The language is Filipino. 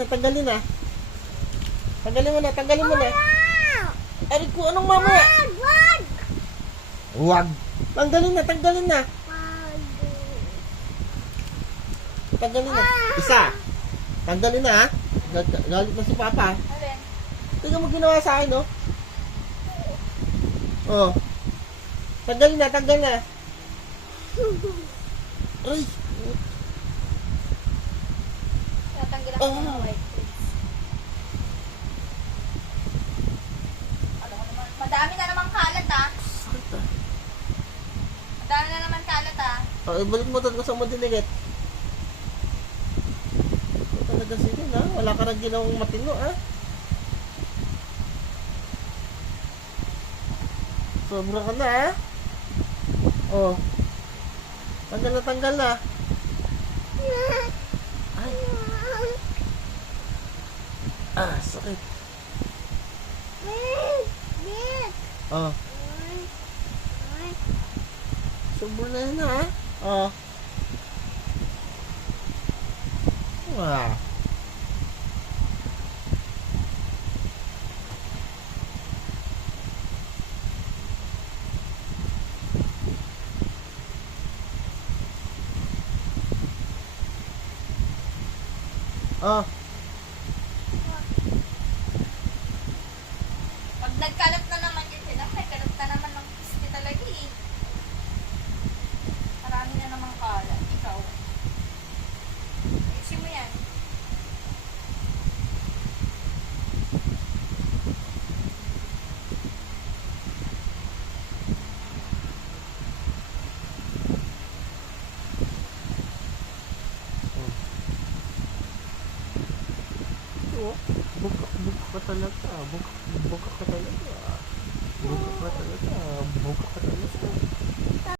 na, tanggalin na. Tanggalin mo na, tanggalin mo na. Aray ko, anong mamaya? Wag! Huwag. Tanggalin na, tanggalin na. Tanggalin na. Isa. Tanggalin na, ha? Galit na si Papa. Alin? Tingnan mo ginawa sa akin, no? Oh. Tanggalin na, tanggal na. Ay. Tatanggilan ko ng white plates. Alam ko naman, madami na naman kalat ah. Sakit ah. Madami na naman kalat ah. Oh, ibalik mo doon sa madiligit. Ito talaga sige na. Wala ka na ginawang matino, ah. Sobra ka na, ah. Oh. Tanggal na, tanggal na. Ay. Ah, sakit. Oh. Sobra na yun, ah. Oh. Wow. Oh. Pag nagkalat na naman yun sila, nagkalat na naman ng pisti talaga eh. Marami na naman kalat. Ikaw. Ayusin mo yan. Oh. Bugak ka talaga. Bugak ka talaga. Bugak ka talaga. Bugak ka talaga.